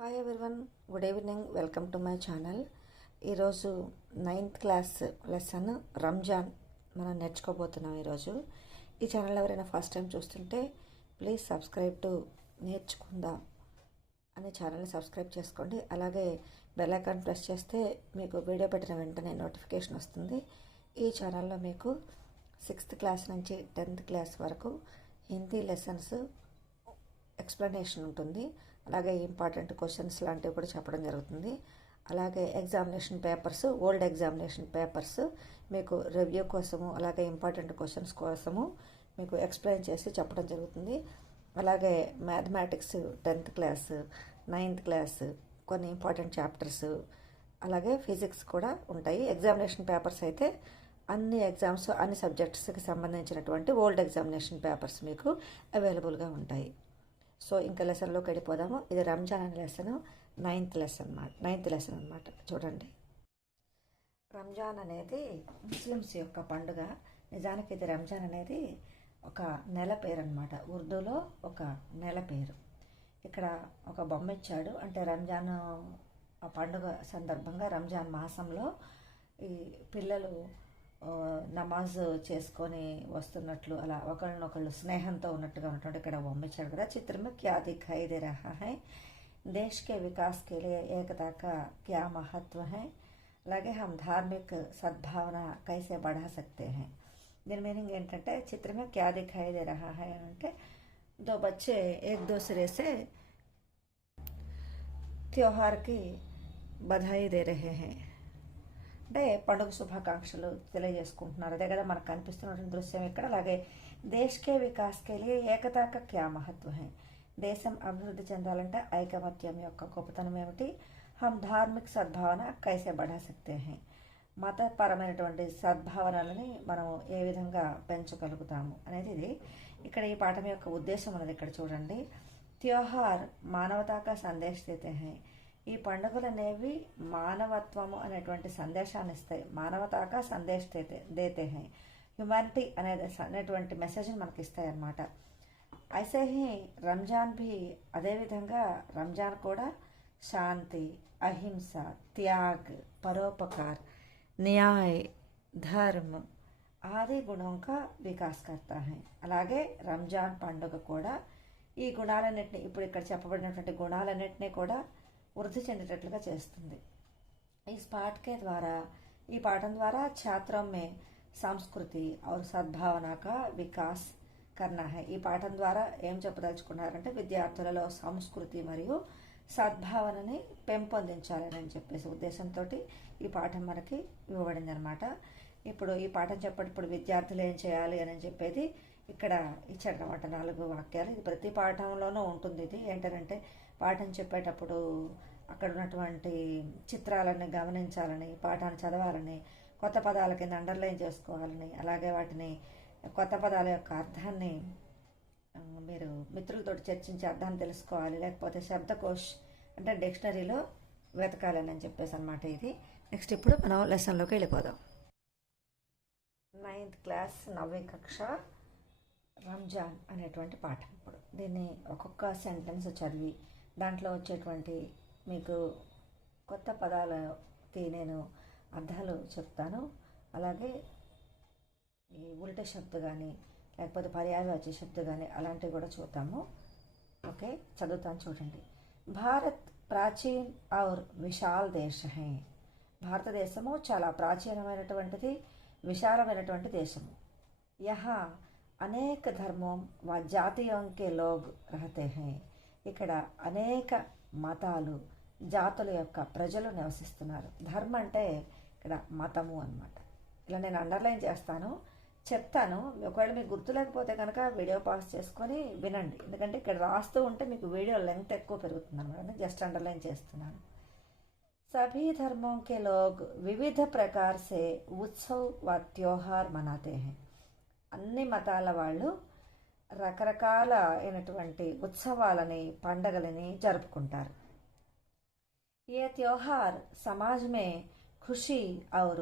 Hi everyone, good evening. Welcome to my channel. ఈరోజు 9th class lesson Ramzan మనం నేర్చుకోబోతున్నాం. ఈరోజు ఈ ఛానల్ ఎవరైనా ఫస్ట్ టైం చూస్తుంటే ప్లీజ్ సబ్స్క్రైబ్ టు నేర్చుకుందాం అనే ఛానల్ని సబ్స్క్రైబ్ చేసుకోండి. అలాగే బెల్ ఐకాన్ ప్రెస్ చేస్తే మీకు వీడియో పెట్టిన వెంటనే నోటిఫికేషన్ వస్తుంది. ఈ ఛానల్లో మీకు 6th క్లాస్ నుంచి 10th క్లాస్ వరకు హిందీ లెసన్స్ ఎక్స్ప్లెనేషన్ ఉంటుంది. అలాగే ఇంపార్టెంట్ క్వశ్చన్స్ లాంటివి కూడా చెప్పడం జరుగుతుంది. అలాగే examination papers, old examination papers మీకు రివ్యూ కోసము, అలాగే ఇంపార్టెంట్ క్వశ్చన్స్ కోసము మీకు ఎక్స్ప్లెయిన్ చేసి చెప్పడం జరుగుతుంది. అలాగే mathematics 10th class, 9th class కొన్ని ఇంపార్టెంట్ చాప్టర్స్, అలాగే ఫిజిక్స్ కూడా ఉంటాయి. ఎగ్జామినేషన్ పేపర్స్ అయితే అన్ని ఎగ్జామ్స్, అన్ని సబ్జెక్ట్స్కి సంబంధించినటువంటి ఓల్డ్ ఎగ్జామినేషన్ పేపర్స్ మీకు అవైలబుల్గా ఉంటాయి. సో ఇంకా లెసన్లోకి వెళ్ళిపోదాము. ఇది రంజాన్ అనే లెసన్, 9th లెసన్ అనమాట. చూడండి, రంజాన్ అనేది ముస్లిమ్స్ యొక్క పండుగ. నిజానికి ఇది రంజాన్ అనేది ఒక నెల పేరు అనమాట. ఉర్దూలో ఒక నెల పేరు. ఇక్కడ ఒక బొమ్మ ఇచ్చాడు. అంటే రంజాన్ ఆ పండుగ సందర్భంగా రంజాన్ మాసంలో ఈ పిల్లలు నమాజ్ చేసుకొని వస్తున్నట్లు, అలా ఒకళ్ళనొకళ్ళు స్నేహంతో ఉన్నట్టుగా ఉన్నటువంటి ఇక్కడ బొమ్మించాడు కదా. చిత్రమే క్యా దిఖాయి దే రహా హై, దేశ్ కే వికాస్ కే లియే ఏకతా కా క్యా మహత్వ హై, అలాగే హమ్ ధార్మిక్ సద్భావన కైసే బఢా సక్తే హై. దీని మీనింగ్ ఏంటంటే, చిత్రమే క్యా దిఖాయి దే రహా హై అంటే దో బచ్చే ఏక్ దూసరే సే త్యోహార్ కి బధాయి దే రహే హై అంటే పండుగ శుభాకాంక్షలు తెలియజేసుకుంటున్నారు. అదే కదా మనకు కనిపిస్తున్నటువంటి దృశ్యం ఇక్కడ. అలాగే దేశకే వికాస్కే లియే ఏకతా కా క్యా మహత్వ హై, దేశం అభివృద్ధి చెందాలంటే ఐకమత్యం యొక్క గొప్పతనం ఏమిటి. హమ్ ధార్మిక్ సద్భావన కైసే బఢా సక్తే హై, మతపరమైనటువంటి సద్భావనలని మనం ఏ విధంగా పెంచగలుగుతాము అనేది ఇది. ఇక్కడ ఈ పాఠం యొక్క ఉద్దేశం అనేది ఇక్కడ చూడండి. త్యోహార్ మానవతాకా సందేశ్ దేతే హై, ఈ పండుగలు అనేవి మానవత్వము అనేటువంటి సందేశాన్ని ఇస్తాయి. మానవతాగా సందేశ్ దేతే హై, హ్యుమానిటీ అనేటువంటి మెసేజ్ని మనకి ఇస్తాయి అన్నమాట. ఐసే హీ రంజాన్ భీ, అదేవిధంగా రంజాన్ కూడా శాంతి, అహింస, త్యాగ్, పరోపకార్, న్యాయ్, ధర్మ ఆది గుణం కా వికాస్ కర్తా హై. అలాగే రంజాన్ పండుగ కూడా ఈ గుణాలన్నింటినీ, ఇప్పుడు ఇక్కడ చెప్పబడినటువంటి గుణాలన్నింటినీ కూడా వృద్ధి చెందేటట్లుగా చేస్తుంది. ఈ పాఠం ద్వారా ఛాత్రం మే సంస్కృతి और సద్భావన కా వికాస్ కర్నా హై. ఈ పాఠం ద్వారా ఏం చెప్పదలుచుకున్నారంటే, విద్యార్థులలో సంస్కృతి మరియు సద్భావనని పెంపొందించాలని చెప్పేసి ఉద్దేశంతో ఈ పాఠం మనకి ఇవ్వబడింది అనమాట. ఇప్పుడు ఈ పాఠం చెప్పేటప్పుడు విద్యార్థులు ఏం చేయాలి అని చెప్పేది ఇక్కడ ఇచ్చాడనమాట. 4 వాక్యాలు. ఇది ప్రతి పాఠంలోనూ ఉంటుంది. ఇది ఏంటంటే, పాఠం చెప్పేటప్పుడు అక్కడ ఉన్నటువంటి చిత్రాలని గమనించాలని, పాఠాన్ని చదవాలని, కొత్త పదాల కింద అండర్లైన్ చేసుకోవాలని, అలాగే వాటిని కొత్త పదాల యొక్క అర్థాన్ని మీరు మిత్రులతో చర్చించి అర్థాన్ని తెలుసుకోవాలి. లేకపోతే శబ్దకోష్ అంటే డిక్షనరీలో వెతకాలని అని చెప్పేసి అనమాట ఇది. నెక్స్ట్ ఇప్పుడు మనం లెసన్లోకి వెళ్ళిపోదాం. 9th క్లాస్ 9వ కక్ష రంజాన్ అనేటువంటి పాఠం. ఇప్పుడు దీన్ని ఒక్కొక్క సెంటెన్స్ చదివి దాంట్లో వచ్చేటువంటి మీకు కొత్త పదాలకి నేను అర్థాలు చెప్తాను. అలాగే ఈ ఉల్టా శబ్ద కానీ, లేకపోతే పర్యాయవాచి శబ్ద కానీ అలాంటివి కూడా చూద్దాము. ఓకే, చదువుతాను చూడండి. భారత్ ప్రాచీన్ ఔర్ విశాల్ దేశ హై. భారతదేశము చాలా ప్రాచీనమైనటువంటిది, విశాలమైనటువంటి దేశము. యహా అనేక ధర్మం వ జాతీయోం కే లోగ్ రహతే హై. ఇక్కడ అనేక మతాలు, జాతుల యొక్క ప్రజలు నివసిస్తున్నారు. ధర్మం అంటే ఇక్కడ మతము అన్నమాట. ఇలా నేను అండర్లైన్ చేస్తాను, చెప్తాను. ఒకవేళ మీకు గుర్తు లేకపోతే కనుక వీడియో పాస్ చేసుకొని వినండి. ఎందుకంటే ఇక్కడ రాస్తూ ఉంటే మీకు వీడియో లెంగ్త్ ఎక్కువ పెరుగుతుంది అనమాట. జస్ట్ అండర్లైన్ చేస్తున్నాను. सभी धर्मों के लोग विविध प्रकार से उत्सव व त्योहार मनाते हैं. అన్ని మతాల వాళ్ళు రకరకాల అయినటువంటి ఉత్సవాలని, పండగలని జరుపుకుంటారు. ये त्योहार समाज में खुशी और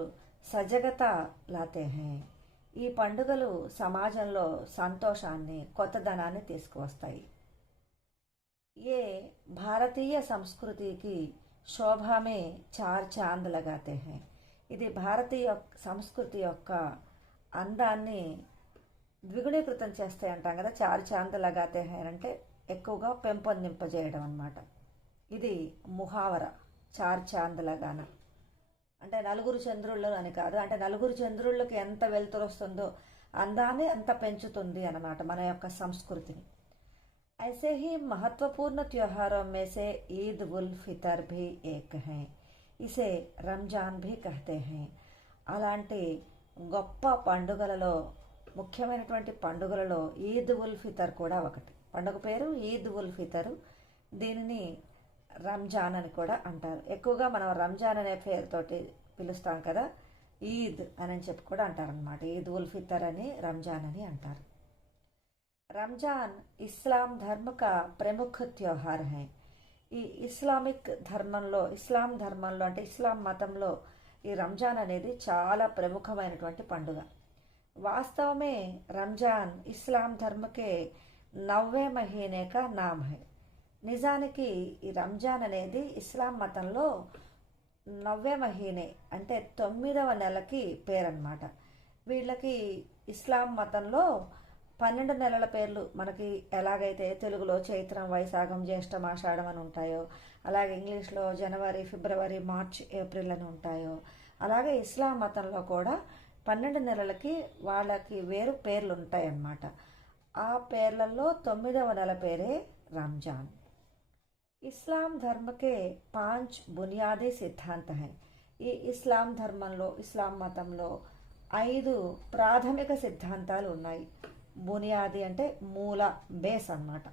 సజగతా లాతే హై. ఈ పండుగలు సమాజంలో సంతోషాన్ని, కొత్తదనాన్ని తీసుకువస్తాయి. ये భారతీయ సంస్కృతికి శోభా మే చార్ చాంద్ లగాతే హై. ఇది భారతీయ సంస్కృతి యొక్క అందాన్ని ద్విగుణీకృతం చేస్తాయి అంటాం కదా. చార్ చాంద్ లగాతే హై అంటే ఎక్కువగా పెంపొందింపజేయడం అన్నమాట. ఇది ముహావర. చార్ చాంద్ లగాన అంటే నలుగురు చంద్రుళ్ళు అని కాదు, అంటే నలుగురు చంద్రుళ్ళకి ఎంత వెలుతురు వస్తుందో అందాన్ని అంత పెంచుతుంది అన్నమాట మన యొక్క సంస్కృతిని. ऐसे ही महत्वपूर्ण त्योहारों में से ईद उल फितर भी एक है. इसे రంజాన్ भी कहते हैं. అలాంటి గొప్ప పండుగలలో ముఖ్యమైనటువంటి పండుగలలో ఈద్ ఉల్ ఫితర్ కూడా ఒకటి. పండుగ పేరు ఈద్ ఉల్ ఫితర్. దీనిని రంజాన్ అని కూడా అంటారు. ఎక్కువగా మనం రంజాన్ అనే పేరుతోటి పిలుస్తాం కదా, ఈద్ అని చెప్పి కూడా అంటారనమాట. ఈద్ ఉల్ ఫితర్ అని రంజాన్ అని అంటారు. రంజాన్ ఇస్లాం ధర్మ కా ప్రముఖ త్యోహార్ హై. ఈ ఇస్లాం ధర్మంలో అంటే ఇస్లాం మతంలో ఈ రంజాన్ అనేది చాలా ప్రముఖమైనటువంటి పండుగ. వాస్తవమే రంజాన్ ఇస్లాం ధర్మకే 90 మహీనే కా నామ్ హై. నిజానికి ఈ రంజాన్ అనేది ఇస్లాం మతంలో 90 మహీనే అంటే 9వ నెలకి పేరన్నమాట. వీళ్ళకి ఇస్లాం మతంలో 12 నెలల పేర్లు మనకి ఎలాగైతే తెలుగులో చైత్రం, వైశాఖం, జ్యేష్టం, ఆషాఢం అని ఉంటాయో, అలాగే ఇంగ్లీష్లో జనవరి, ఫిబ్రవరి, మార్చ్, ఏప్రిల్ అని ఉంటాయో, అలాగే ఇస్లాం మతంలో కూడా 12 నెలలకి వాళ్ళకి వేరు పేర్లు ఉంటాయన్నమాట. ఆ పేర్లలో 9వ నెల పేరే రంజాన్. ఇస్లాం ధర్మకే 5 బునియాదీ సిద్ధాంత హై. ఈ ఇస్లాం ధర్మంలో, ఇస్లాం మతంలో 5 ప్రాథమిక సిద్ధాంతాలు ఉన్నాయి. బునియాది అంటే మూల, బేస్ అన్నమాట.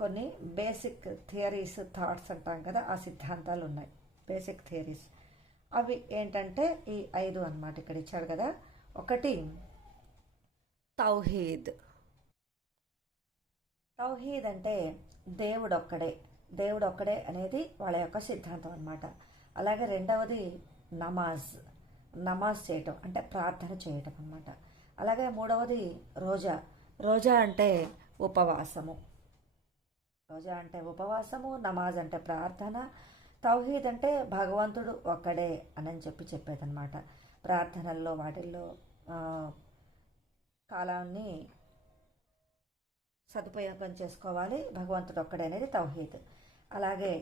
కొన్ని బేసిక్ థియరీస్, థాట్స్ అంటాం కదా, ఆ సిద్ధాంతాలు ఉన్నాయి, బేసిక్ థియరీస్. అవి ఏంటంటే ఈ 5 అన్నమాట. ఇక్కడ ఇచ్చాడు కదా. ఒకటి తౌహీద్. తౌహీద్ అంటే దేవుడొక్కడే అనేది వాళ్ళ యొక్క సిద్ధాంతం అన్నమాట. అలాగే రెండవది నమాజ్ చేయటం అంటే ప్రార్థన చేయటం అన్నమాట. అలాగే మూడవది రోజా అంటే ఉపవాసము. నమాజ్ అంటే ప్రార్థన, తౌహీద్ అంటే భగవంతుడు ఒక్కడే అని చెప్పేదన్నమాట. ప్రార్థనల్లో వాటిల్లో కాలాన్ని సదుపయోగం చేసుకోవాలి, భగవంతుడు ఒక్కడే అనేది తౌహీద్. అలాగే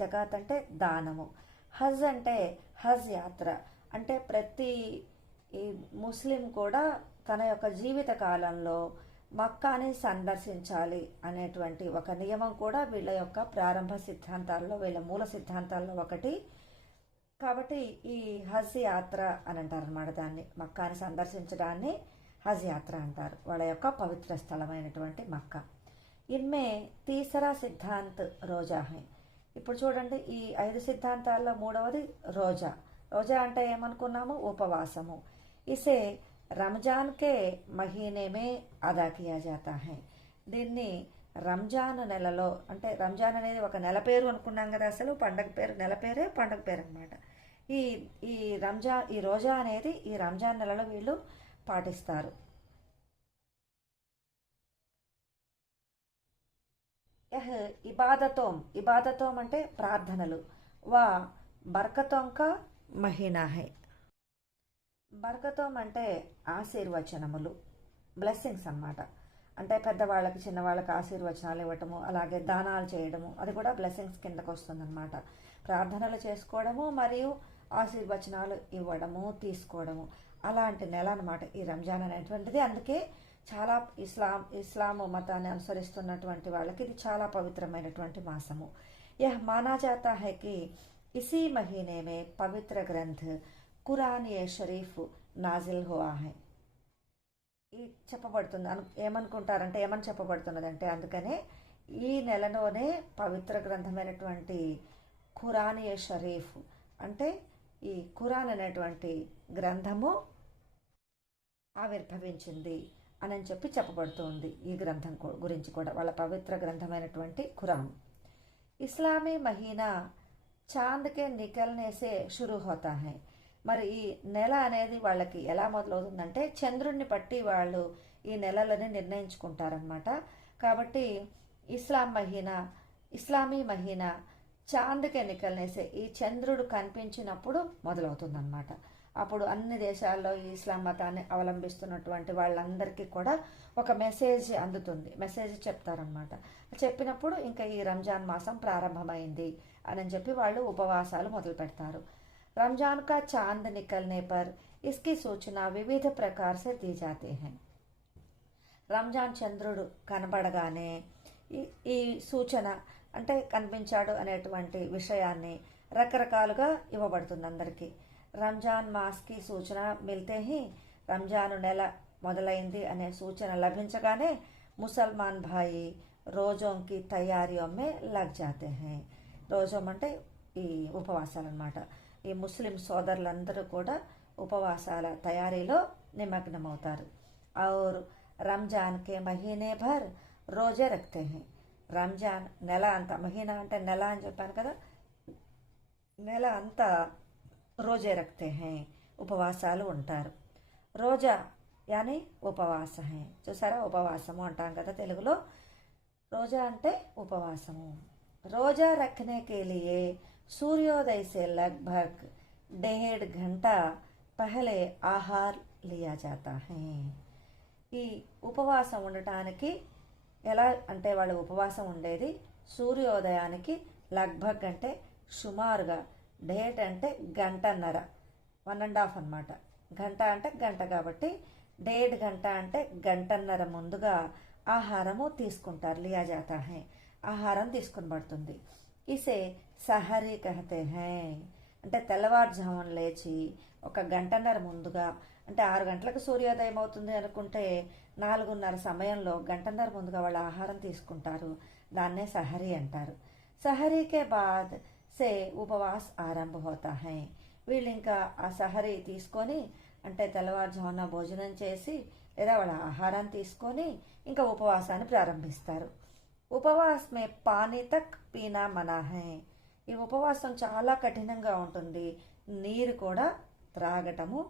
జకాత్ అంటే దానము. హజ్ అంటే హజ్ యాత్ర అంటే ప్రతి ఈ ముస్లిం కూడా తన యొక్క జీవిత కాలంలో మక్కాని సందర్శించాలి అనేటువంటి ఒక నియమం కూడా వీళ్ళ యొక్క ప్రారంభ సిద్ధాంతాల్లో, వీళ్ళ మూల సిద్ధాంతాల్లో ఒకటి. కాబట్టి ఈ హజ్ యాత్ర అని అంటారన్నమాట. దాన్ని మక్కాని సందర్శించడాన్ని హజ్ యాత్ర అంటారు, వాళ్ళ యొక్క పవిత్ర స్థలమైనటువంటి మక్కా. ఇన్మే తీసరా సిద్ధాంత్ రోజా హై. ఇప్పుడు చూడండి, ఈ 5 సిద్ధాంతాల్లో మూడవది రోజా అంటే ఏమనుకున్నాము? ఉపవాసము. ఇసే రంజాన్ కే మహీనే మే అదా కియా జాతా హై. దీన్ని రంజాన్ నెలలో, అంటే రంజాన్ అనేది ఒక నెల పేరు అనుకున్నాం కదా, అసలు పండగ పేరు, నెల పేరే పండగ పేరు అనమాట. ఈ రోజా అనేది ఈ రంజాన్ నెలలో వీళ్ళు పాటిస్తారు. ఇబాదతోం అంటే ప్రార్థనలు. వా బర్కతోం కా మహీనా హై. బర్కతోం అంటే ఆశీర్వచనములు, బ్లెస్సింగ్స్ అన్నమాట. అంటే పెద్దవాళ్ళకి చిన్నవాళ్ళకి ఆశీర్వచనాలు ఇవ్వటము, అలాగే దానాలు చేయడము, అది కూడా బ్లెస్సింగ్స్ కిందకు వస్తుందన్నమాట. ప్రార్థనలు చేసుకోవడము మరియు ఆశీర్వచనాలు ఇవ్వడము, తీసుకోవడము, అలాంటి నెల అన్నమాట ఈ రంజాన్ అనేటువంటిది. అందుకే చాలా ఇస్లాం మతాన్ని అనుసరిస్తున్నటువంటి వాళ్ళకి ఇది చాలా పవిత్రమైనటువంటి మాసము. యహ్ మానా జాతా హై కి ఇసీ మహీనే మే పవిత్ర గ్రంథ ఖురాన్ ఏ షరీఫ్ నాజిల్ హువా హై. ఈ చెప్పబడుతుంది ఏమని చెప్పబడుతున్నదంటే, అందుకనే ఈ నెలలోనే పవిత్ర గ్రంథమైనటువంటి ఖురాన్ ఏ షరీఫ్ అంటే ఈ ఖురాన్ అనేటువంటి గ్రంథము ఆవిర్భవించింది అని చెప్పి చెప్పబడుతుంది. ఈ గ్రంథం గురించి కూడా, వాళ్ళ పవిత్ర గ్రంథమైనటువంటి ఖురాన్. ఇస్లామీ మహీనా చాంద్కే నికల్నేసే షురూ హోతా హై. మరి ఈ నెల అనేది వాళ్ళకి ఎలా మొదలవుతుందంటే, చంద్రుడిని బట్టి వాళ్ళు ఈ నెలలని నిర్ణయించుకుంటారనమాట. కాబట్టి ఇస్లాం మహీనా ఇస్లామీ మహీనా చాంద్కే నికల్నేసే ఈ చంద్రుడు కనిపించినప్పుడు మొదలవుతుందన్నమాట. అప్పుడు అన్ని దేశాల్లో ఈ ఇస్లాం మతాన్ని అవలంబిస్తున్నటువంటి వాళ్ళందరికీ కూడా ఒక మెసేజ్ అందుతుంది, మెసేజ్ చెప్తారనమాట. చెప్పినప్పుడు ఇంకా ఈ రంజాన్ మాసం ప్రారంభమైంది అని చెప్పి వాళ్ళు ఉపవాసాలు మొదలు పెడతారు. రంజాన్ కా చాంద్ నికల్నే పర్ ఇస్కి సూచన వివిధ ప్రకార సే दी जाती है. రంజాన్ చంద్రుడు కనబడగానే ఈ సూచన అంటే కనిపించాడు అనేటువంటి విషయాన్ని రకరకాలుగా ఇవ్వబడుతుంది అందరికీ. రంజాన్ మాస్కి సూచన మిల్తే హీ రంజాన్ నెల మొదలైంది అనే సూచన లభించగానే ముసల్మాన్ భాయి రోజోంకి తయారీయో మే లగ్ జాతే హై. రోజోం అంటే ఈ ఉపవాసాలు అన్నమాట. ఈ ముస్లిం సోదరులందరూ కూడా ఉపవాసాల తయారీలో నిమగ్నమవుతారు. ఔర్ రంజాన్ కే మహీనే భర్ రోజే రఖతే హై. రంజాన్ నెల అంతా, మహీనా అంటే నెల అని చెప్పాను కదా, నెల అంతా రోజే రఖతే హై, ఉపవాసాలు ఉంటారు. రోజా యాని ఉపవాస హై. చూసారా, ఉపవాసము అంటాం కదా తెలుగులో. రోజా అంటే ఉపవాసము. రోజా రఖనే కే లియే सूर्योदय से लगभग 1.5 घंटा पहले ఆహార్ లియా జాతా హై. ఈ ఉపవాసం ఉండటానికి ఎలా అంటే వాళ్ళు ఉపవాసం ఉండేది సూర్యోదయానికి లగ్భగ్ అంటే సుమారుగా, డేట్ అంటే గంటన్నర, 1.5 అనమాట. గంట అంటే గంట కాబట్టి 1.5 గంట అంటే గంటన్నర ముందుగా ఆహారము తీసుకుంటారు. లియా జాతా హై, ఆహారం తీసుకుని పడుతుంది. ఇసే సహరీ కహతే హై. అంటే తెల్లవారుజామున లేచి ఒక గంటన్నర ముందుగా, అంటే 6 గంటలకు సూర్యోదయం అవుతుంది అనుకుంటే 4:30 సమయంలో గంటన్నర ముందుగా వాళ్ళు ఆహారం తీసుకుంటారు. దాన్నే సహరీ అంటారు. సహరీకే బాద్ సే ఉపవాస్ ఆరంభ హోతా హై. వీళ్ళు ఇంకా ఆ సహరీ తీసుకొని, అంటే తెల్లవారుజామున భోజనం చేసి లేదా వాళ్ళ ఆహారాన్ని తీసుకొని ఇంకా ఉపవాసాన్ని ప్రారంభిస్తారు. ఉపవాస్ మే పానీ తక్ పీనా మనా హై. ఈ ఉపవాసం చాలా కఠినంగా ఉంటుంది. నీరు కూడా త్రాగటము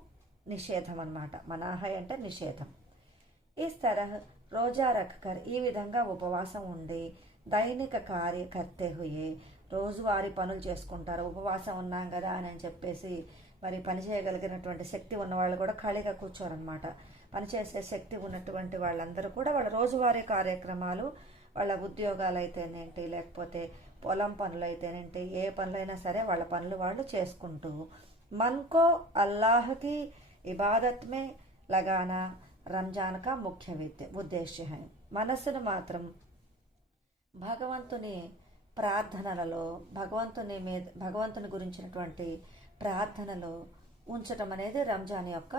నిషేధం అన్నమాట. మనాహై అంటే నిషేధం. ఈ తరహ రోజా రఖకర్, ఈ విధంగా ఉపవాసం ఉండి దైనిక కార్య కర్తే హుయే, రోజువారీ పనులు చేసుకుంటారు. ఉపవాసం ఉన్నాం కదా అని చెప్పేసి మరి పని చేయగలిగినటువంటి శక్తి ఉన్నవాళ్ళు కూడా ఖాళీగా కూర్చోరనమాట. పనిచేసే శక్తి ఉన్నటువంటి వాళ్ళందరూ కూడా వాళ్ళ రోజువారీ కార్యక్రమాలు, వాళ్ళ ఉద్యోగాలు అయితేనేంటి, లేకపోతే పొలం పనులు అయితేనేంటి, ఏ పనులైనా సరే వాళ్ళ పనులు వాళ్ళు చేసుకుంటూ మన్కో అల్లాహకి ఇబాదత్ మే లగానా రంజాన్ కా ముఖ్య ఉద్దేశ్య హై. మనస్సును మాత్రం భగవంతుని ప్రార్థనలలో, భగవంతుని గురించినటువంటి ప్రార్థనలో ఉంచటం అనేది రంజాన్ యొక్క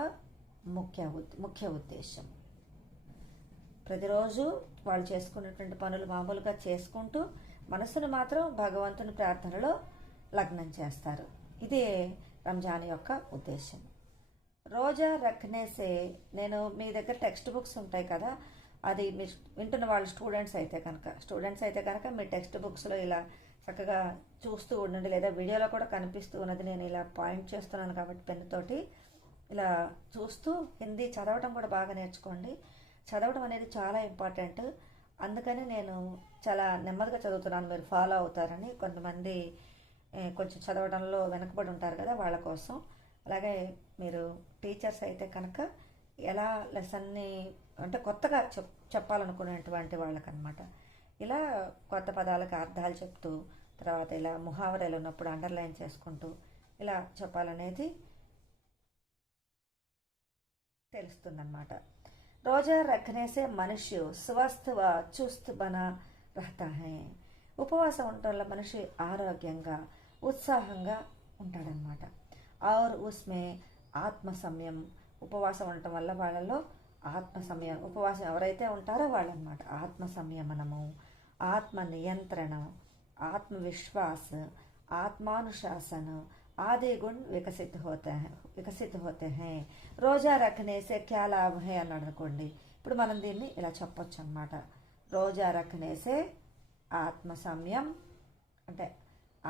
ముఖ్య ఉద్దేశం. ప్రతిరోజు వాళ్ళు చేసుకున్నటువంటి పనులు మామూలుగా చేసుకుంటూ మనసును మాత్రం భగవంతుని ప్రార్థనలో లగ్నం చేస్తారు. ఇదే రంజాన్ యొక్క ఉద్దేశం. రోజా రఖనేసే, నేను మీ దగ్గర టెక్స్ట్ బుక్స్ ఉంటాయి కదా, అది మీ వింటున్న వాళ్ళు స్టూడెంట్స్ అయితే కనుక మీ టెక్స్ట్ బుక్స్లో ఇలా చక్కగా చూస్తూ ఉండండి, లేదా వీడియోలో కూడా కనిపిస్తూ ఉన్నది. నేను ఇలా పాయింట్ చేస్తున్నాను కాబట్టి పెన్నుతోటి ఇలా చూస్తూ హిందీ చదవటం కూడా బాగా నేర్చుకోండి. చదవడం అనేది చాలా ఇంపార్టెంట్. అందుకని నేను చాలా నెమ్మదిగా చదువుతున్నాను, మీరు ఫాలో అవుతారని. కొంతమంది కొంచెం చదవడంలో వెనకబడి ఉంటారు కదా, వాళ్ళ కోసం. అలాగే మీరు టీచర్స్ అయితే కనుక ఎలా లెసన్ని అంటే కొత్తగా చెప్పాలనుకునేటువంటి వాళ్ళకనమాట, ఇలా కొత్త పదాలకు అర్థాలు చెప్తూ, తర్వాత ఇలా ముహావరాలు ఉన్నప్పుడు అండర్లైన్ చేసుకుంటూ ఇలా చెప్పాలనేది తెలుస్తుందన్నమాట. రోజా రఖనే సే మనుష్య స్వస్థ వ చుస్త్ బనా రహతా హై. ఉపవాసం ఉండటం వల్ల మనిషి ఆరోగ్యంగా ఉత్సాహంగా ఉంటాడనమాట. ఔర్ ఉస్మే ఆత్మ సంయమ, ఉపవాసం ఉండటం వల్ల వాళ్ళలో ఆత్మ సంయమనం, ఉపవాసం ఎవరైతే ఉంటారో వాళ్ళనమాట, ఆత్మ సంయమనము, ఆత్మ నియంత్రణ, ఆత్మవిశ్వాస, ఆత్మానుశాसन आदि गुण विकसित होते हैं. రోజా రఖనే సే క్యా లాభ హై అన్నాడు అనుకోండి. ఇప్పుడు మనం దీన్ని ఇలా చెప్పొచ్చు అనమాట. రోజా రఖనే సే ఆత్మ సంయం అంటే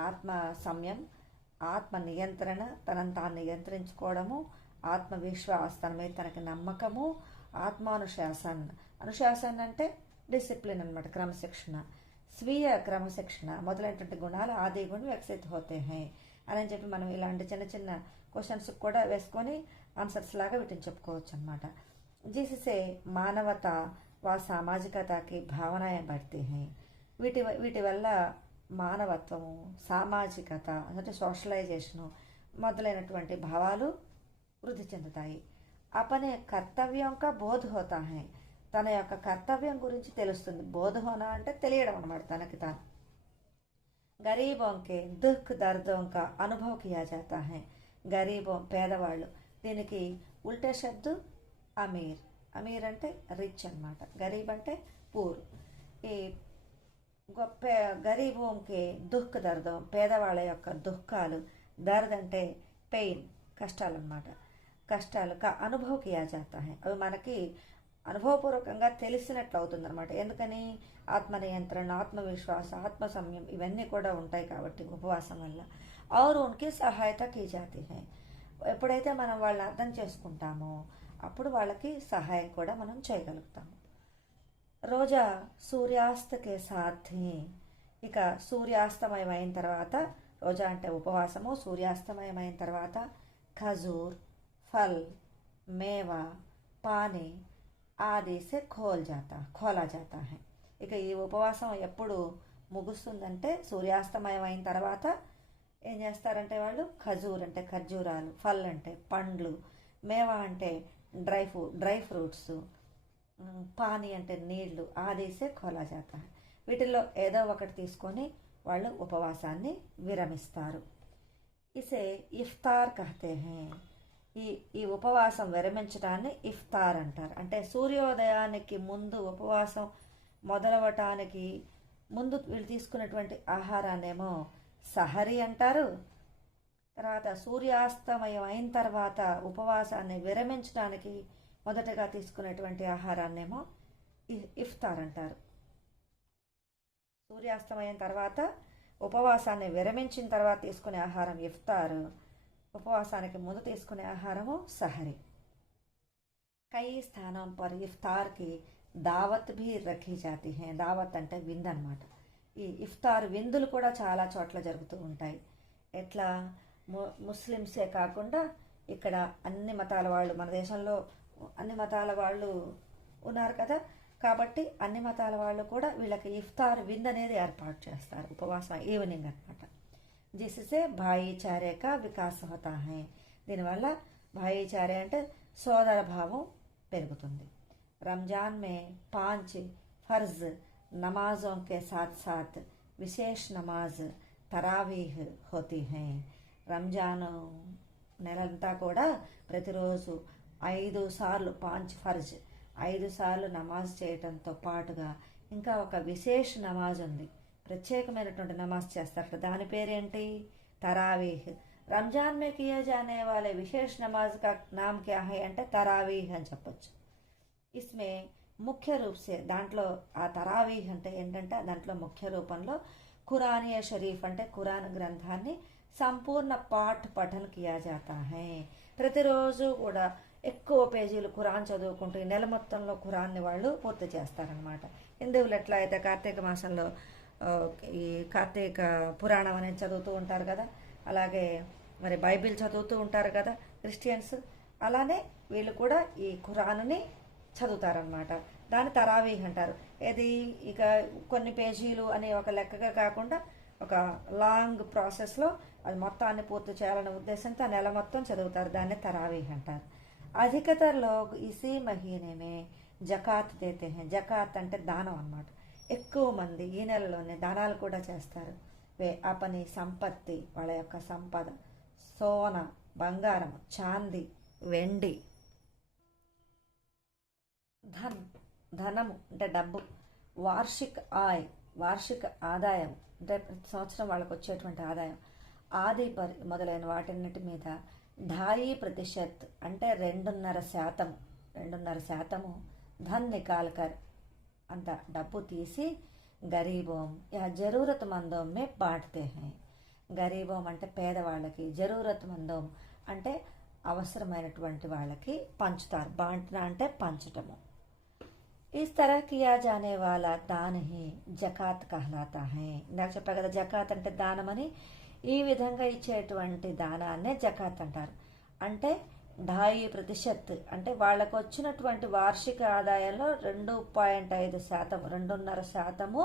ఆత్మ సంయం, ఆత్మ నియంత్రణ, తనను తాను నియంత్రించుకోవడము, ఆత్మవిశ్వాస, తన మీద తనకి నమ్మకము, ఆత్మానుశాసన్, అనుశాసన్ అంటే డిసిప్లిన్ అనమాట, క్రమశిక్షణ, స్వీయ క్రమశిక్షణ మొదలైనటువంటి గుణాలు ఆది గుణ వికసిత హోతే హై అని చెప్పి మనం ఇలాంటి చిన్న చిన్న క్వశ్చన్స్ కూడా వేసుకొని ఆన్సర్స్ లాగా వీటిని చెప్పుకోవచ్చు అనమాట. जिससे మానవతా వా సామాజికతకి భావనాएं बढ़ती हैं. వీటి వల్ల మానవత్వము, సామాజికత అంటే సోషలైజేషను మొదలైనటువంటి భావాలు వృద్ధి చెందుతాయి. అపనే కర్తవ్యం కా బోధ హోతా హై. తన యొక్క కర్తవ్యం గురించి తెలుస్తుంది. బోధ హోనా అంటే తెలియడం అనమాట తనకి తాను. గరీబోं के दुख दर्दों का अनुभव किया जाता है. గరీబోं పేదవాళ్ళు, దీనికి ఉల్టా శబ్దు అమీర్. అమీర్ అంటే రిచ్ అనమాట, గరీబ్ అంటే పూర్. ఈ గొప్ప గరీబోంకి దుఃఖ దర్దం పేదవాళ్ళ యొక్క దుఃఖాలు, దర్ద్ అంటే పెయిన్ కష్టాలు అనమాట. కష్టాలు కా అనుభవ కియా జాతా హై. అవి మనకి అనుభవపూర్వకంగా తెలిసినట్లు అవుతుంది అనమాట. ఎందుకని ఆత్మ నియంత్రణ, ఆత్మవిశ్వాస, ఆత్మ సంయమం ఇవన్నీ కూడా ఉంటాయి కాబట్టి ఉపవాసం వల్ల. और उनकी సహాయత की जाती है. ఎప్పుడైతే మనం వాళ్ళని అర్థం చేసుకుంటామో అప్పుడు వాళ్ళకి సహాయం కూడా మనం చేయగలుగుతాము. రోజా సూర్యాస్తకే సాథి. ఇక సూర్యాస్తమయం అయిన తర్వాత, రోజా అంటే ఉపవాసము, సూర్యాస్తమయం అయిన తర్వాత ఖజూర్, ఫల్, మేవా, పానీ ఆది సే ఖోలా జాతా హై. ఇక ఈ ఉపవాసం ఎప్పుడు ముగుస్తుందంటే సూర్యాస్తమయం అయిన తర్వాత ఏం చేస్తారంటే వాళ్ళు ఖజూర్ అంటే ఖర్జూరాలు, ఫల్ అంటే పండ్లు, మేవా అంటే డ్రై ఫ్రూట్స్, పానీ అంటే నీళ్లు, ఆదేసే ఖోలా జాతా హై. వీటిల్లో ఏదో ఒకటి తీసుకొని వాళ్ళు ఉపవాసాన్ని విరమిస్తారు. ఇసే ఇఫ్తార్ కహతే హై. ఈ ఉపవాసం విరమించడాన్ని ఇఫ్తార్ అంటారు. అంటే సూర్యోదయానికి ముందు ఉపవాసం మొదలవటానికి ముందు వీళ్ళు తీసుకున్నటువంటి ఆహారాన్నేమో సహరీ అంటారు. తర్వాత సూర్యాస్తమయం అయిన తర్వాత ఉపవాసాన్ని విరమించడానికి మొదటగా తీసుకునేటువంటి ఆహారాన్నేమో ఇఫ్తార్ అంటారు. సూర్యాస్తమయం తర్వాత ఉపవాసాన్ని విరమించిన తర్వాత తీసుకునే ఆహారం ఇఫ్తారు, ఉపవాసానికి ముందు తీసుకునే ఆహారము సహరీ. కై స్థానం పర్ ఇఫ్తార్కి దావత్ భీ రఖీ జాతీ హై. దావత్ అంటే విందు అనమాట. ఈ ఇఫ్తార్ విందులు కూడా చాలా చోట్ల జరుగుతూ ఉంటాయి. ఎట్లా ముస్లిమ్సే కాకుండా ఇక్కడ అన్ని మతాల వాళ్ళు, మన దేశంలో అన్ని మతాల వాళ్ళు ఉన్నారు కదా, కాబట్టి అన్ని మతాల వాళ్ళు కూడా వీళ్ళకి ఇఫ్తార్ విందు అనేది ఏర్పాటు చేస్తారు ఉపవాసం ఈవినింగ్ అనమాట. జిస్సే భాయిచారే కా వికాస్ హోతా హై. దీనివల్ల భాయిచారే అంటే సోదర భావం పెరుగుతుంది. రంజాన్ మే 5 ఫర్జ్ నమాజోं के साथ साथ विशेष नमाज तरावीह होती है. రంజాన్ నెలంతా కూడా ప్రతిరోజు 5 సార్లు 5 ఫర్జ్ 5 సార్లు నమాజ్ చేయటంతో పాటుగా ఇంకా ఒక విశేష నమాజ్ ఉంది, ప్రత్యేకమైనటువంటి నమాజ్ చేస్తారు. దాని పేరేంటి? తరావీహ్. రంజాన్ మే కియే జానే వాలే విశేష నమాజ్ కా నామ్ క్యా హై అంటే తరావీహ్ అని చెప్పొచ్చు. ఇస్మే ముఖ్య రూపసే దాంట్లో ఆ తరావీహ్ అంటే ఏంటంటే దాంట్లో ముఖ్య రూపంలో ఖురానియ షరీఫ్ అంటే ఖురాన్ గ్రంథాన్ని సంపూర్ణ పఠన్ కియా జాతా హై. ప్రతిరోజు కూడా ఎక్కువ పేజీలు ఖురాన్ చదువుకుంటూ ఈ నెల మొత్తంలో ఖురాన్ని వాళ్ళు పూర్తి చేస్తారనమాట. హిందువులు ఎట్లా అయితే కార్తీక మాసంలో ఈ కార్తీక పురాణం అనేది చదువుతూ ఉంటారు కదా, అలాగే మరి బైబిల్ చదువుతూ ఉంటారు కదా క్రిస్టియన్స్, అలానే వీళ్ళు కూడా ఈ ఖురాన్ని చదువుతారనమాట. దాన్ని తరావీహ్ అంటారు. ఇది ఇక కొన్ని పేజీలు అనే ఒక లెక్కగా కాకుండా ఒక లాంగ్ ప్రాసెస్లో అది మొత్తాన్ని పూర్తి చేయాలనే ఉద్దేశంతో ఆ నెల మొత్తం చదువుతారు. దాన్ని తరావీహ్ అంటారు. అధికతర్ లోగ్ ఇసీ మహీనే జకాత్ దేతే హై. జకాత్ అంటే దానం అన్నమాట. ఎక్కువ మంది ఈ నెలలోనే దానాలు కూడా చేస్తారు. వే అపని సంపత్తి, వాళ్ళ యొక్క సంపద, సోన బంగారం, చాంది, వెండి, ధనము అంటే డబ్బు, వార్షిక ఆదాయం అంటే ప్రతి సంవత్సరం వాళ్ళకు వచ్చేటువంటి ఆదాయం, ఆది మొదలైన వాటన్నిటి మీద 2.5% అంటే 2.5% ధన్ నికాల్కర్ అంత డబ్బు తీసి గరీబోం యా జరూరత్ మందోం మే బాంట్తే హై. గరీబోం అంటే పేదవాళ్ళకి, జరూరత్ మందోం అంటే అవసరమైనటువంటి వాళ్ళకి పంచుతారు. బాంట్నా అంటే పంచటము. इस तरह किया जाने वाला दान ही జకాత్ कहलाता है. నాకు చెప్పా కదా జకాత్ అంటే దానం అని. ఈ విధంగా ఇచ్చేటువంటి దానాన్నే జకాత్ అంటారు. అంటే 2.5% అంటే వాళ్ళకు వచ్చినటువంటి వార్షిక ఆదాయంలో 2.5%, 2.5%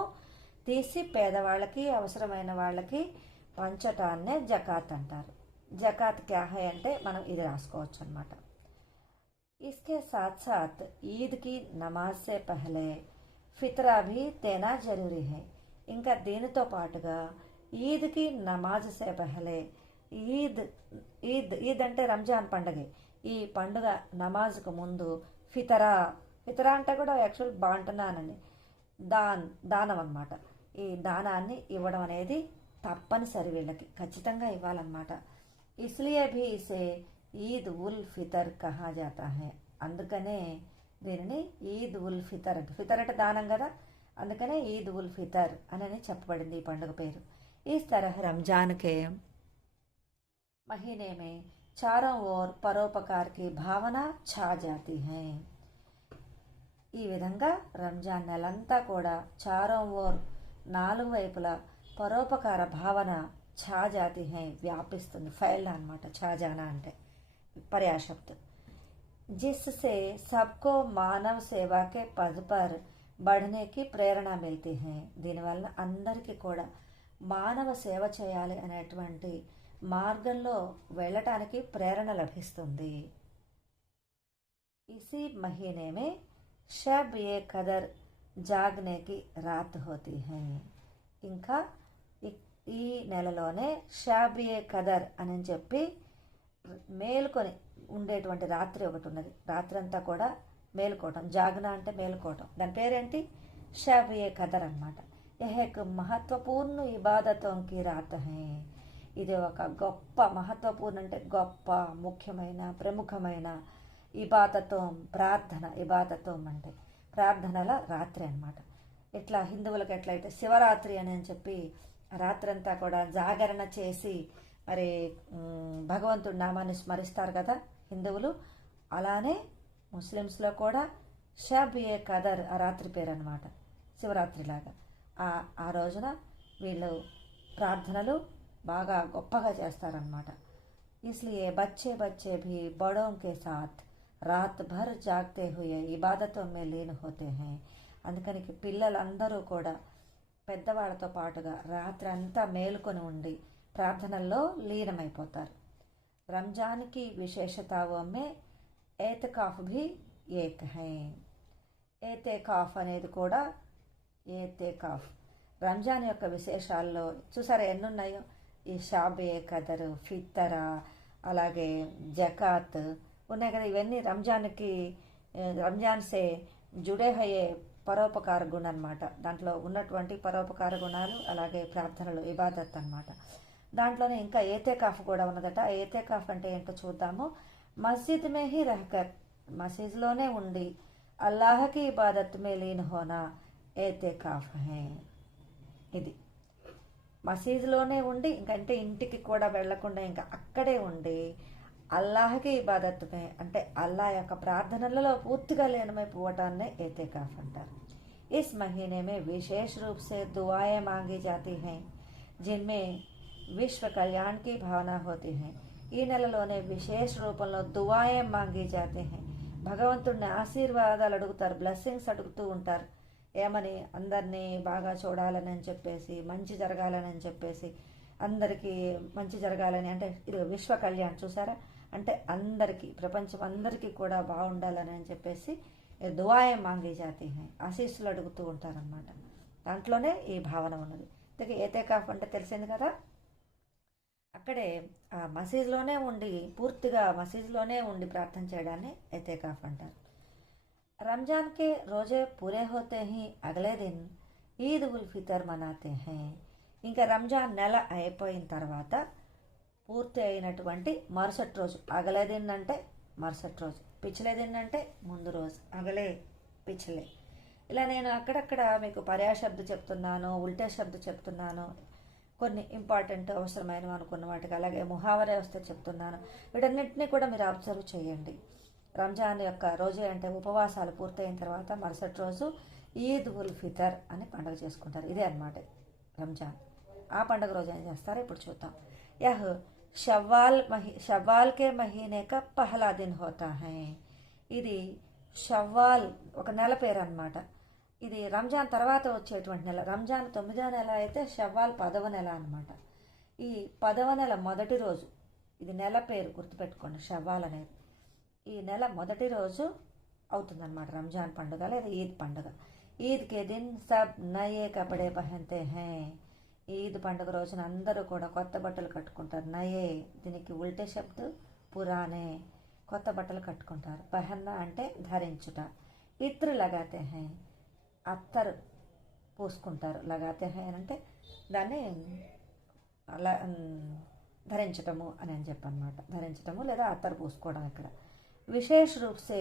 తీసి పేదవాళ్ళకి అవసరమైన వాళ్ళకి పంచటాన్నే జకాత్ అంటారు. జకాత్ క్యా హై అంటే మనం ఇది రాసుకోవచ్చు అనమాట. इसके साथ साथ ईद की नमाज से पहले ఫిత్రా भी देना जरूरी है. ఇంకా దీనితో పాటుగా ఈద్కి నమాజ్ సే పహలే ఈద్ ఈద్ ఈద్ అంటే రంజాన్ పండుగ. ఈ పండుగ నమాజ్కు ముందు ఫితరా ఫితరా అంటే కూడా యాక్చువల్ బాగుంటున్నానండి దానం అన్నమాట. ఈ దానాన్ని ఇవ్వడం అనేది తప్పనిసరి, వీళ్ళకి ఖచ్చితంగా ఇవ్వాలన్నమాట. ఇస్లియే భీ ఇసే ఈద్ ఉల్ ఫితర్ కహా జాతా హై. అందుకనే దీనిని ఈద్ ఉల్ ఫితర్ అంటే, ఫితర్ అంటే దానం కదా, అందుకనే ఈద్ ఉల్ ఫితర్ అని చెప్పబడింది ఈ పండుగ పేరు. ఇస్ తరహ రంజాన్ కే మహీనే మే చారోं ఓర్ పరోపకార్ కి భావన ఛా జాతీ హై. ఈ విధంగా రంజాన్ నెలంతా కూడా చారోं ఓర్ 4 వైపులా పరోపకార భావన ఛా జాతీ హై, వ్యాపిస్తుంది. ఫైల్ అన్నమాట ఛాజానా అంటే पर्याशब्द. जिससे सबको मानव सेवा के पद पर बढ़ने की ప్రేరణ మిల్తీ హై. దీనివల్ల అందరికీ కూడా మానవ సేవ చేయాలి అనేటువంటి మార్గంలో వెళ్ళటానికి ప్రేరణ లభిస్తుంది. ఇసి మహీనే మే షబ్ ఏ కదర్ జాగ్నే కి రాత్ హోతీ హై. ఇంకా ఈ నెలలోనే షబ్ ఏ కదర్ అని చెప్పి మేలుకొని ఉండేటువంటి రాత్రి ఒకటి ఉన్నది. రాత్రి అంతా కూడా మేలుకోవటం, జాగ్న అంటే మేలుకోవటం. దాని పేరేంటి? షబ్ ఏ కదర్ అన్నమాట. యహ్ మహత్వపూర్ణ ఇబాదతోంకి రాత్ హై. ఇది ఒక గొప్ప మహత్వపూర్ణ అంటే గొప్ప, ముఖ్యమైన, ప్రముఖమైన ఇబాదతోం ప్రార్థన. ఇబాదతోం అంటే ప్రార్థనల రాత్రి అన్నమాట. ఇట్లా హిందువులకు ఎట్లయితే శివరాత్రి అని చెప్పి రాత్రంతా కూడా జాగరణ చేసి మరి భగవంతుడి నామాన్ని స్మరిస్తారు కదా హిందువులు, అలానే ముస్లిమ్స్లో కూడా షబ్ ఏ కదర్ ఆ రాత్రి పేరు అనమాట, శివరాత్రిలాగా. ఆ రోజున వీళ్ళు ప్రార్థనలు బాగా గొప్పగా చేస్తారనమాట. इसलिए बच्चे बच्चे भी बड़ों के साथ रात भर जागते हुए इबादतों में लीन होते हैं. అందుకని పిల్లలందరూ కూడా పెద్దవాళ్ళతో పాటుగా రాత్రి అంతా మేలుకొని ఉండి ప్రార్థనల్లో లీనమైపోతారు. రంజాన్ కి విశేషతాओं में ఏతికాఫ్ भी एक है. ఏతికాఫ్ అనేది కూడా ఏతికాఫ్ రంజాన్ యొక్క విశేషాల్లో చూసారా ఎన్ని ఉన్నాయో. ఈ షాబ్ ఏ కదర్, ఫిత్తరా, అలాగే జకాత్ ఉన్నాయి కదా. ఇవన్నీ రంజాన్ సే జుడే హయే పరోపకార గుణ అనమాట. దాంట్లో ఉన్నటువంటి పరోపకార గుణాలు, అలాగే ప్రార్థనలు, ఇబాదత్ అనమాట. దాంట్లోనే ఇంకా ఏతేకాఫ్ కూడా ఉన్నదట. ఏతేకాఫ్ అంటే ఏంటో చూద్దాము. మస్జిద్ మే హీ రహకర్, మసీద్లోనే ఉండి అల్లాహకి ఇబాదత్ మే లీన్ హోనా ఏతేకాఫ్ హై. ఇది మసీదులోనే ఉండి, ఇంకంటే ఇంటికి కూడా వెళ్లకుండా ఇంకా అక్కడే ఉండి అల్లాహకి ఇబాదత్ మే అంటే అల్లాహ్ యొక్క ప్రార్థనలలో పూర్తిగా లీనమైపోవటాన్నే ఏతేకాఫ్ అంటారు. इस महीने में विशेष रूप से दुआएं मांगी जाती हैं जिनमें विश्व कल्याण की भावना होती है. ఈ నెలలోనే విశేష రూపంలో దుఆయే మాంగి జాతే హై. భగవంతుడిని ఆశీర్వాదాలు అడుగుతారు, బ్లెస్సింగ్స్ అడుగుతూ ఉంటారు. ఏమని? అందరినీ బాగా చూడాలని అని చెప్పేసి, మంచి జరగాలని అని చెప్పేసి, అందరికీ మంచి జరగాలని అంటే ఇది విశ్వ కళ్యాణ్ చూసారా, అంటే అందరికీ, ప్రపంచం అందరికీ కూడా బాగుండాలని అని చెప్పేసి దుఆయే మాంగి జాతి హై, ఆశీస్సులు అడుగుతూ ఉంటారనమాట. దాంట్లోనే ఈ భావన ఉన్నది. ఏతేకాఫ్ అంటే తెలిసింది కదా. అక్కడే మసీదులోనే ఉండి, పూర్తిగా మసీదులోనే ఉండి ప్రార్థన చేయడాన్ని ఏతేకాఫ్ అంటారు. రంజాన్ కే రోజే పూరే హోతే హీ అగలే దిన్ ఈద్ ఉల్ ఫితర్ మనాతే హై. ఇంకా రంజాన్ నెల అయిపోయిన తర్వాత పూర్తి అయినటువంటి మరుసటి రోజు, అగలే దిన్ అంటే మరుసటి రోజు, పిछले దిన్ అంటే ముందు రోజు, అగలే పిछले. ఇలా నేను అక్కడక్కడ మీకు పర్యాశబ్ద చెప్తున్నాను, ఉల్టా శబ్ద చెప్తున్నాను, కొన్ని ఇంపార్టెంట్ అవసరమైనవి అనుకున్న వాటికి, అలాగే ముహావరే వస్తే చెప్తున్నాను. వీటన్నిటినీ కూడా మీరు అబ్జర్వ్ చేయండి. రంజాన్ యొక్క రోజు అంటే ఉపవాసాలు పూర్తయిన తర్వాత మరుసటి రోజు ఈద్ ఉల్ ఫితర్ అని పండుగ చేసుకుంటారు. ఇదే అన్నమాట రంజాన్. ఆ పండుగ రోజు ఏం చేస్తారో ఇప్పుడు చూద్దాం. యహ్ షవ్వాల్ కే మహీనే కా పహలా దిన్ హోతా హై. ఇది షవ్వాల్ ఒక నెల పేరు అన్నమాట. ఇది రంజాన్ తర్వాత వచ్చేటువంటి నెల. రంజాన్ 9వ నెల అయితే షవ్వాల్ 10వ నెల అన్నమాట. ఈ 10వ నెల మొదటి రోజు, ఇది నెల పేరు గుర్తుపెట్టుకోండి, షవ్వాల్ అనేది. ఈ నెల మొదటి రోజు అవుతుందన్నమాట రంజాన్ పండుగ లేదా ఈద్ పండుగ. ఈద్ కే దిన్ సబ్ నయే కపడే పహన్తే హై. ఈద్ పండుగ రోజున అందరూ కూడా కొత్త బట్టలు కట్టుకుంటారు. నయే దీనికి ఉల్టే శబ్దం పురానే, కొత్త బట్టలు కట్టుకుంటారు. పహన్నా అంటే ధరించుట. ఇత్ర లగాతే హై, అత్తరు పూసుకుంటారు. లగాతే హై అని అంటే దాన్ని అలా ధరించటము అని చెప్పన్నమాట. ధరించటము లేదా అత్తరు పూసుకోవడం. ఇక్కడ విశేష రూప్ సే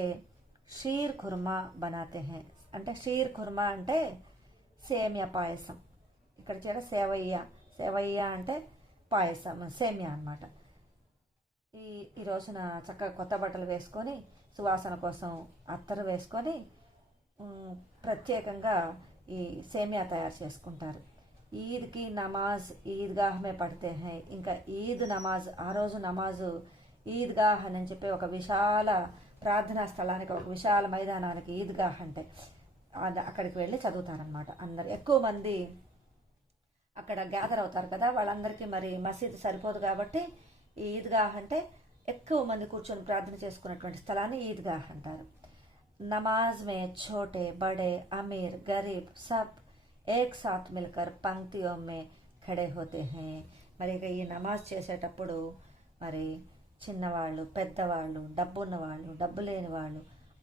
షీర్ ఖుర్మా బనాతే హై. అంటే షీర్ ఖుర్మా అంటే సేమియా పాయసం. ఇక్కడ చూడ సేవయ్య అంటే పాయసం, సేమియా అన్నమాట. ఈ రోజున చక్కగా కొత్త బట్టలు వేసుకొని సువాసన కోసం అత్తరు వేసుకొని ప్రత్యేకంగా ఈ సేమియా తయారు చేసుకుంటారు. ఈద్కి నమాజ్ ఈద్గాహ్ మే పడితే హై. ఇంకా ఈద్ నమాజ్, ఆ రోజు నమాజు ఈద్గాహ్ అని చెప్పి ఒక విశాల ప్రార్థనా స్థలానికి, ఒక విశాల మైదానానికి ఈద్గాహ్ అంటే అక్కడికి వెళ్ళి చదువుతారనమాట. అందరు ఎక్కువ మంది అక్కడ గ్యాదర్ అవుతారు కదా, వాళ్ళందరికీ మరి మసీదు సరిపోదు కాబట్టి ఈ ఈద్గాహ్ అంటే ఎక్కువ మంది కూర్చొని ప్రార్థన చేసుకున్నటువంటి స్థలాన్ని ఈద్గాహ్ అంటారు. నమాజ్ మే ఛోటే బడే అమీర్ గరీబ్ సబ్ ఏక్ సాత్ మిల్కర్ పంక్తియోं में ఖడే హోతే హై. మరి ఇక ఈ నమాజ్ చేసేటప్పుడు మరి చిన్నవాళ్ళు, పెద్దవాళ్ళు, డబ్బున్న వాళ్ళు, డబ్బు లేని వాళ్ళు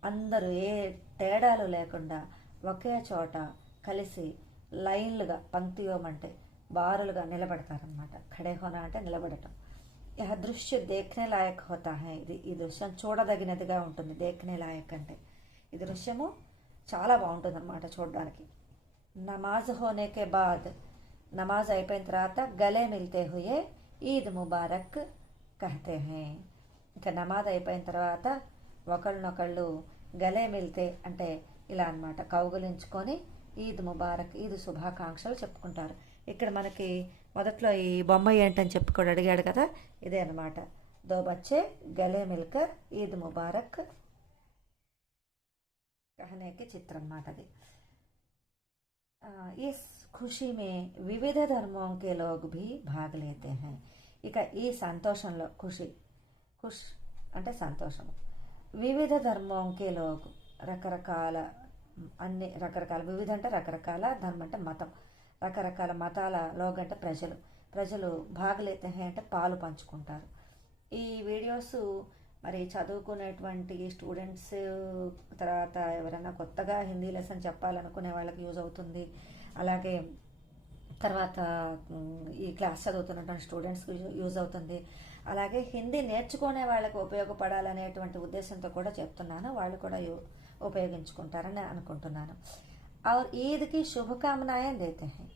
అందరూ ఏ తేడాలు లేకుండా ఒకే చోట కలిసి లైన్లుగా, పంక్తియోం అంటే బారులుగా నిలబడతారనమాట. ఖడే హోనా అంటే నిలబడటం. యహ దృశ్య దేఖ్నే లాయక్ హోతా హై. ఈ దృశ్యం చూడదగినదిగా ఉంటుంది. దేఖ్నే లాయక్ అంటే ఈ దృశ్యము చాలా బాగుంటుంది అన్నమాట చూడడానికి. నమాజ్ హోనే కే బాద్, నమాజ్ అయిపోయిన తర్వాత గలే మిల్తే హుయే ఈద్ ముబారక్ కహతే హై. ఇంకా నమాజ్ అయిపోయిన తర్వాత ఒకళ్ళనొకళ్ళు గలే మిల్తే అంటే ఇలా అన్నమాట, కౌగులించుకొని ఈద్ ముబారక్, ఈద్ శుభాకాంక్షలు చెప్పుకుంటారు. ఇక్కడ మనకి మొదట్లో ఈ బొమ్మ ఏంటని చెప్పి కూడా అడిగాడు కదా, ఇదే అన్నమాట. దో బచ్చే గలే మిల్కర్ ఈద్ ముబారక్ కహనేకి చిత్రం అన్నమాట అది. ఇస్ ఖుషీ మే వివిధ ధర్మోं के लोग भी भाग लेते हैं. ఇక ఈ సంతోషంలో ఖుష్ అంటే సంతోషము. వివిధ ధర్మోं के लोग రకరకాల, అన్ని రకరకాల, వివిధ అంటే రకరకాల, ధర్మం అంటే మతం, రకరకాల మతాల లోగ్ అంటే ప్రజలు భాగలేతే హై అంటే పాలు పంచుకుంటారు. ఈ వీడియోస్ మరి చదువుకునేటువంటి స్టూడెంట్స్, తర్వాత ఎవరైనా కొత్తగా హిందీ లెసన్ చెప్పాలనుకునే వాళ్ళకి యూజ్ అవుతుంది. అలాగే తర్వాత ఈ క్లాస్ చదువుతున్నటువంటి స్టూడెంట్స్కి యూజ్ అవుతుంది. అలాగే హిందీ నేర్చుకునే వాళ్ళకి ఉపయోగపడాలనేటువంటి ఉద్దేశంతో కూడా చెప్తున్నాను. వాళ్ళు కూడా ఉపయోగించుకుంటారని అనుకుంటున్నాను. और ఈద్కి శుభకామనాయన్ దేతే హై.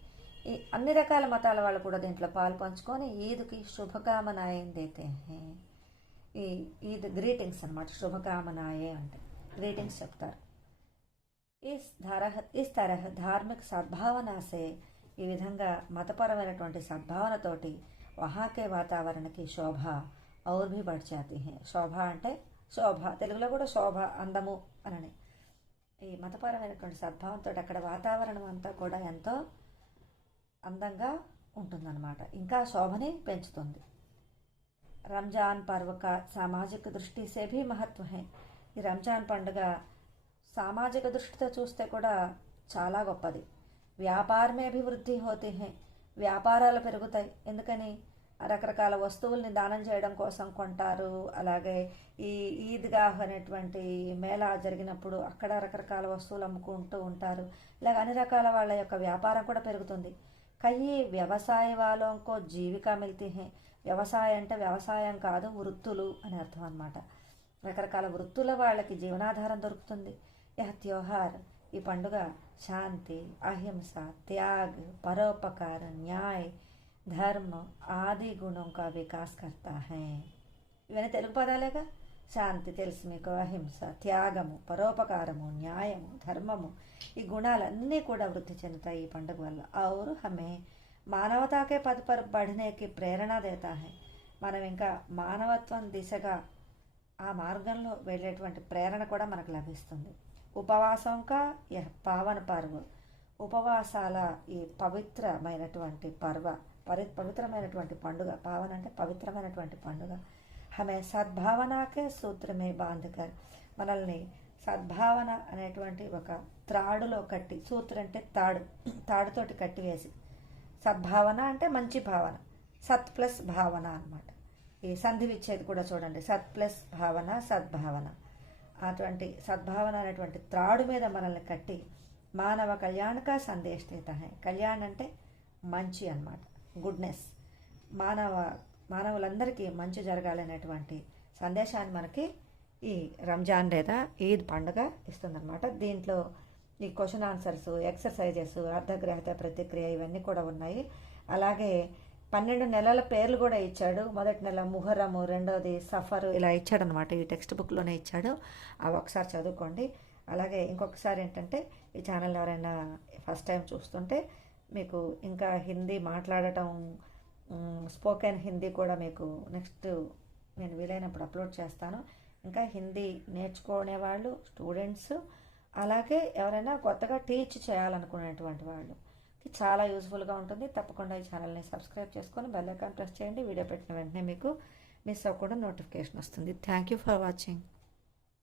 ఈ అన్ని రకాల మతాల వాళ్ళు కూడా దీంట్లో పాలు పంచుకొని ఈద్కి శుభకామనాయన్ దేతే హై. ఈ ఈద్ గ్రీటింగ్స్ అనమాట. శుభకామనాయే అంటే గ్రీటింగ్స్ చెప్తారు. ఇస్ తరహ్ ధార్మిక సద్భావనాసే, ఈ విధంగా మతపరమైనటువంటి సద్భావనతోటి వహాకే వాతావరణకి శోభ ఔర్ భీ బఢ్ జాతీ హై. శోభ అంటే శోభ, తెలుగులో కూడా శోభ, అందము అని. ఈ మతపరమైనటువంటి సద్భావంతో అక్కడ వాతావరణం అంతా కూడా ఎంతో అందంగా ఉంటుందన్నమాట, ఇంకా శోభని పెంచుతుంది. రంజాన్ పర్వ కా సామాజిక దృష్టి సే భీ మహత్వ హై. ఈ రంజాన్ పండుగ సామాజిక దృష్టితో చూస్తే కూడా చాలా గొప్పది. వ్యాపారమే అభివృద్ధి హోతే హై. వ్యాపారాలు పెరుగుతాయి. ఎందుకని రకరకాల వస్తువుల్ని దానం చేయడం కోసం కొంటారు. అలాగే ఈ ఈద్గాహ్ అనేటువంటి మేళా జరిగినప్పుడు అక్కడ రకరకాల వస్తువులు అమ్ముకుంటూ ఉంటారు. ఇలాగ అన్ని రకాల వాళ్ళ యొక్క వ్యాపారం కూడా పెరుగుతుంది. కయ్యి వ్యవసాయ వాళ్ళకో జీవిక మిల్తీ హై. వ్యవసాయం అంటే వ్యవసాయం కాదు, వృత్తులు అని అర్థం అన్నమాట. రకరకాల వృత్తుల వాళ్ళకి జీవనాధారం దొరుకుతుంది. యహ త్యోహార్, ఈ పండుగ శాంతి, అహింస, త్యాగ్, పరోపకార, న్యాయ్, ధర్మ ఆది గుణం కా వికాస్ కర్తా హై. ఇవన్నీ తెలుగు పదాలేగా. శాంతి తెలుసు మీకు, అహింస, త్యాగము, పరోపకారము, న్యాయము, ధర్మము, ఈ గుణాలన్నీ కూడా వృద్ధి చెందుతాయి ఈ పండుగ వల్ల. और हमें मानवता के पद पर बढ़ने की ప్రేరణ देता है. మనం ఇంకా మానవత్వం దిశగా ఆ మార్గంలో వెళ్ళేటువంటి ప్రేరణ కూడా మనకు లభిస్తుంది. ఉపవాసం కా యహ్ పావన పర్వ, ఉపవాసాల ఈ పవిత్రమైనటువంటి పవిత్రమైనటువంటి పండుగ, పావన అంటే పవిత్రమైనటువంటి పండుగ. హమే సద్భావనకే సూత్రమే బాంధకర్, మనల్ని సద్భావన అనేటువంటి ఒక త్రాడులో కట్టి, సూత్రం అంటే తాడుతోటి కట్టివేసి, సద్భావన అంటే మంచి భావన, సత్ ప్లస్ భావన అన్నమాట. ఈ సంధి విచ్చేది కూడా చూడండి, సత్ ప్లస్ భావన సద్భావన. అటువంటి సద్భావన అనేటువంటి త్రాడు మీద మనల్ని కట్టి మానవ కళ్యాణక సందేశ్ దేతా హై. కళ్యాణ్ అంటే మంచి అన్నమాట, గుడ్నెస్. మానవులందరికీ మంచి జరగాలనేటువంటి సందేశాన్ని మనకి ఈ రంజాన్ లేదా ఈద్ పండుగ ఇస్తుందన్నమాట. దీంట్లో ఈ క్వశ్చన్ ఆన్సర్స్, ఎక్సర్సైజెస్, అర్ధగ్రహత ప్రతిక్రియ ఇవన్నీ కూడా ఉన్నాయి. అలాగే 12 నెలల పేర్లు కూడా ఇచ్చాడు. మొదటి నెల ముహర్రము, రెండోది సఫరు, ఇలా ఇచ్చాడు అనమాట. ఈ టెక్స్ట్ బుక్లోనే ఇచ్చాడు. అవి ఒకసారి చదువుకోండి. అలాగే ఇంకొకసారి ఏంటంటే ఈ ఛానల్ ఎవరైనా ఫస్ట్ టైం చూస్తుంటే మీకు ఇంకా హిందీ మాట్లాడటం, స్పోకెన్ హిందీ కూడా మీకు నెక్స్ట్ నేను వీలైనప్పుడు అప్లోడ్ చేస్తాను. ఇంకా హిందీ నేర్చుకునే వాళ్ళు, స్టూడెంట్స్, అలాగే ఎవరైనా కొత్తగా టీచ్ చేయాలనుకునేటువంటి వాళ్ళు చాలా యూజ్ఫుల్గా ఉంటుంది. తప్పకుండా ఈ ఛానల్ని సబ్స్క్రైబ్ చేసుకొని బెల్ ఐకాన్ ప్రెస్ చేయండి. వీడియో పెట్టిన వెంటనే మీకు మిస్ అవ్వకుండా నోటిఫికేషన్ వస్తుంది. Thank you for watching.